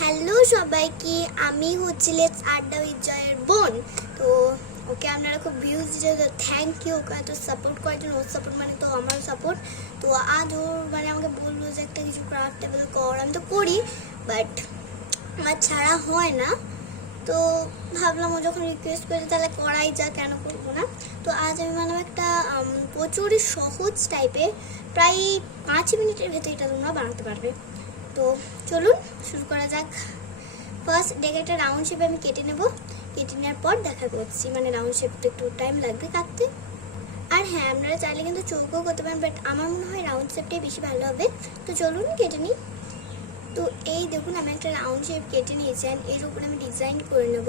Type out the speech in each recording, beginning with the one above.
Hello সবাইকে, আমি হচ্ছি লেটস আড্ডা উইথ জয়ের বোন। তো ওকে আপনারা খুব ভিউজ দিচ্ছে, থ্যাংক ইউ। ওকে এত সাপোর্ট করার জন্য, ওর সাপোর্ট মানে তো আমার সাপোর্ট। তো আজ ওর মানে আমাকে বললো যে একটা কিছু ক্রাফটেবল কর, আমি তো করি বাট আমার ছাড়া হয় না। তো ভাবলাম ও যখন রিকোয়েস্ট করেছে তাহলে করাই যা, কেন করবো না। তো আজ আমি বানাবো একটা প্রচুরই সহজ টাইপের, প্রায় 5 মিনিটের ভেতরে এটা তোমরা বানাতে পারবে। তো চলুন শুরু করা যাক। ফার্স্ট ডেকে একটা রাউন্ড শেপে আমি কেটে নেব। কেটে নেওয়ার পর দেখা করছি, মানে রাউন্ড শেপটা একটু টাইম লাগবে কাটতে। আর হ্যাঁ, আপনারা চাইলে কিন্তু চৌকো করতে পারেন, বাট আমার মনে হয় রাউন্ড শেপটাই বেশি ভালো হবে। তো চলুন কেটে নিই। তো এই দেখুন আমি একটা রাউন্ড শেপ কেটে নিয়েছি, অ্যান্ড এর উপরে আমি ডিজাইন করে নেব।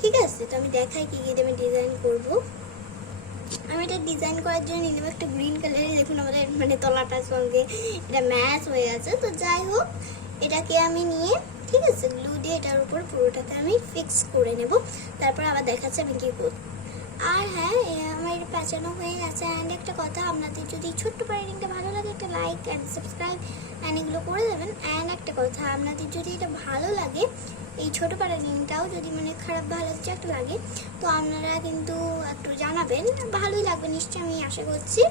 ঠিক আছে, তো আমি দেখাই কী কী আমি ডিজাইন করব। আমি এটা ডিজাইন করার জন্য নিয়ে নেবো একটা গ্রিন কালারের। দেখুন আমাদের মানে তলাটার সঙ্গে এটা ম্যাচ হয়ে আছে। তো যাই হোক, এটাকে আমি নিয়ে ঠিক আছে গ্লু দিয়ে এটার উপর পুরোটাতে আমি ফিক্স করে নেব। তারপর আবার দেখাচ্ছে আমি কী করব। আর হ্যাঁ, আমার পেঁচানো হয়ে গেছে। অ্যান্ড একটা কথা, আপনাদের যদি ছোট্ট পাইরিংটা ভালো লাগে একটা লাইক অ্যান্ড সাবস্ক্রাইব অ্যান্ড এগুলো করে দেবেন। অ্যান্ড একটা কথা, আপনাদের যদি এটা ভালো লাগে, এই ছোটো পাইরিংটাও যদি মানে খারাপ ভালো কিছু একটা লাগে, তো আপনারা কিন্তু একটু জানাবেন। ভালোই লাগবে নিশ্চয়ই, আমি আশা করছি।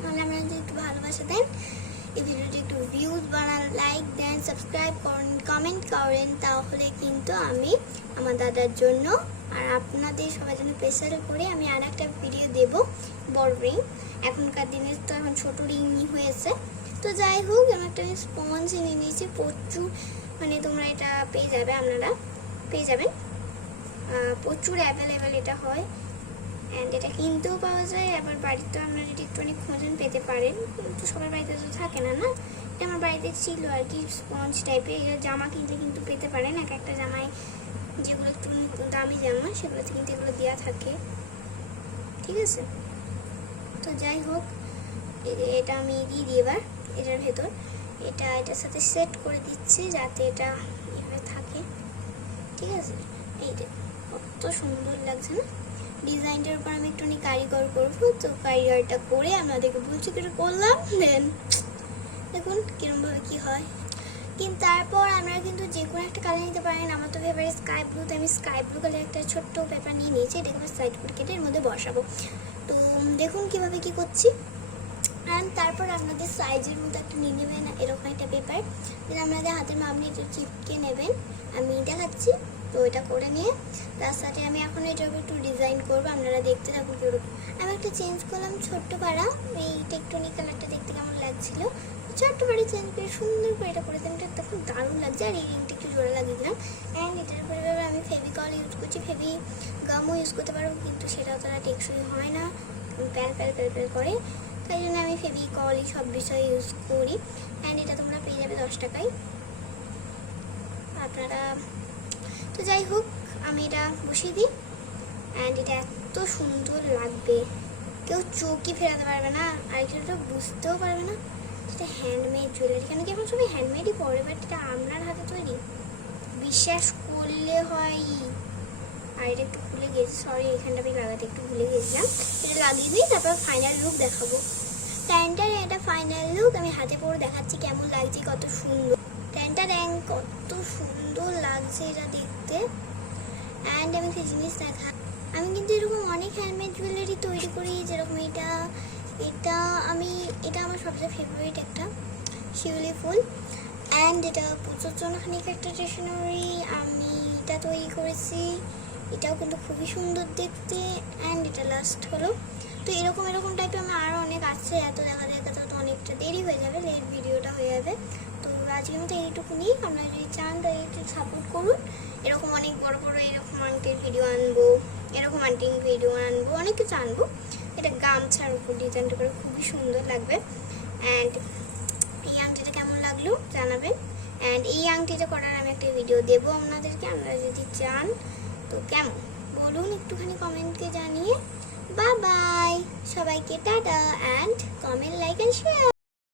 তাহলে আপনারা যদি একটু ভালোবাসা দেন, এই ভিডিওটি একটু ভিউজ বানান, লাইক দেন, সাবস্ক্রাইব করেন, কমেন্ট করেন, তাহলে কিন্তু আমি আমার দাদার জন্য আর আপনাদের সবার জন্য স্পেশাল করে আমি আর একটা ভিডিও দেবো। বড় রিং, এখনকার দিনে তো এখন ছোটো রিংই হয়েছে। তো যাই হোক, আমি একটা স্পঞ্জ নিয়ে নিয়েছি প্রচুর, মানে তোমরা এটা পেয়ে যাবে, আপনারা পেয়ে যাবেন, প্রচুর অ্যাভেলেবেল এটা হয়। অ্যান্ড এটা কিনতেও পাওয়া যায়। আবার বাড়িতে আপনারা যদি একটু অনেক খোঁজেন পেতে পারেন, কিন্তু সবার বাড়িতে তো থাকে না। না, এটা আমার বাড়িতে ছিল আর কি, স্পঞ্জ টাইপের। এগুলো জামা কিনতে কিন্তু পেতে পারেন, এক একটা জামায় যেগুলো একটু দামি জামা সেগুলোতে কিন্তু এগুলো দেওয়া থাকে। ঠিক আছে, তো যাই হোক, এটা আমি দিয়ে দিই এবার এটার ভেতর। এটার সাথে সেট করে দিচ্ছি যাতে এটা এভাবে থাকে। ঠিক আছে, এইটা কত সুন্দর লাগছে না। ডিজাইনটার উপর আমি একটুখানি কারিগর করবো, তো কারিগরটা করে আপনাদেরকে বলছি কি করলাম। দেন দেখুন কীরকমভাবে কী হয়। কিন্তু তারপর আমরা কিন্তু যে কোনো একটা কালার নিতে পারেন। আমার তো ফেভারিট স্কাই ব্লু, তো আমি স্কাই ব্লু কালার একটা ছোট্ট পেপার নিয়ে নিয়েছি। এটাকে আমি সাইড করে কেটে এর মধ্যে বসাবো। তো দেখুন কীভাবে কী করছি। অ্যান্ড তারপর আপনাদের সাইজের মতো একটা নিয়ে নেবেন এরকম একটা পেপার, যেটা আপনাদের হাতের মাপনি একটু চিপকে নেবেন। আমি দেখাচ্ছি। তো এটা করে নিয়ে তার সাথে আমি এখন এটার উপর একটু ডিজাইন করবো, আপনারা দেখতে থাকুন কীরকম। আমি একটা চেঞ্জ করলাম ছোট্ট পাড়া, এই টেকটনিক কালারটা দেখতে কেমন লাগছিল, ছোট্ট পাড়া চেঞ্জ করে সুন্দর করে এটা করে দিলাম। এটা খুব দারুণ লাগছে। আর এই রিংটা একটু জোরে লাগিয়ে দিলাম। অ্যান্ড এটার উপরে আমি ফেভিকল ইউজ করছি, ফেভি গামও ইউজ করতে পারবো, কিন্তু সেটা অতটা টেকসই হয় না, প্যাল প্যাল প্যাল প্যাল করে। তাই জন্য আমি ফেভিকল এই সব বিষয়ে ইউজ করি। অ্যান্ড এটা তোমরা পেয়ে যাবে 10 টাকায় আপনারা। তো যাই হোক, আমি এটা বসিয়ে দিই। অ্যান্ড এটা এত সুন্দর লাগবে, কেউ চোখই ফেরাতে পারবে না, আর এটা বুঝতেও পারবে না সেটা হ্যান্ডমেড জুয়েলারি। কেন কি এখন সবাই হ্যান্ডমেডই পরে, বাট এটা আপনার হাতে তৈরি, বিশ্বাস করলে হয়। আর এটা একটু ভুলে গেছি, সরি, এখানটা আমি লাগাতে একটু ভুলে গেছিলাম। এটা লাগিয়ে দিই, তারপর ফাইনাল লুক দেখাবো। ট্যানটার এটা ফাইনাল লুক আমি হাতে পরে দেখাচ্ছি কেমন লাগছে, কত সুন্দর ট্যানটা র্যাং, কত সুন্দর লাগছে এটা দেখতে। অ্যান্ড আমি একটা জিনিস দেখা, আমি কিন্তু এরকম অনেক হ্যান্ডমেড জুয়েলারি তৈরি করি, যেরকম এটা আমার সবচেয়ে ফেভারিট একটা শিউলি ফুল। অ্যান্ড এটা পুজোর জন্য খানিক একটা স্টেশনারি আমি এটা তৈরি করেছি, এটাও কিন্তু খুবই সুন্দর দেখতে। অ্যান্ড এটা লাস্ট হলো। তো এরকম টাইপের আমার আরও অনেক আছে, এত দেখাতে তো অনেকটা দেরি হয়ে যাবে, লেট ভিডিওটা হয়ে যাবে। তো আজকের মতো এইটুকুনি। আপনারা যদি চান তাহলে একটু সাপোর্ট করুন। এরকম অনেক বড় এরকম আংটির ভিডিও আনবো, এরকম আংটির ভিডিও আনবো, অনেক কিছু আনবো। এটা গামছার উপর ডিজাইনটা করে খুবই সুন্দর লাগবে। অ্যান্ড এই আংটিটা কেমন লাগলো জানাবেন। অ্যান্ড এই আংটিটা করার আমি একটা ভিডিও দেবো আপনাদেরকে, আপনারা যদি চান। তো কেমন বলুন একটুখানি কমেন্টকে জানিয়ে। বাই বাই সবাইকে, tata. And comment, like and share.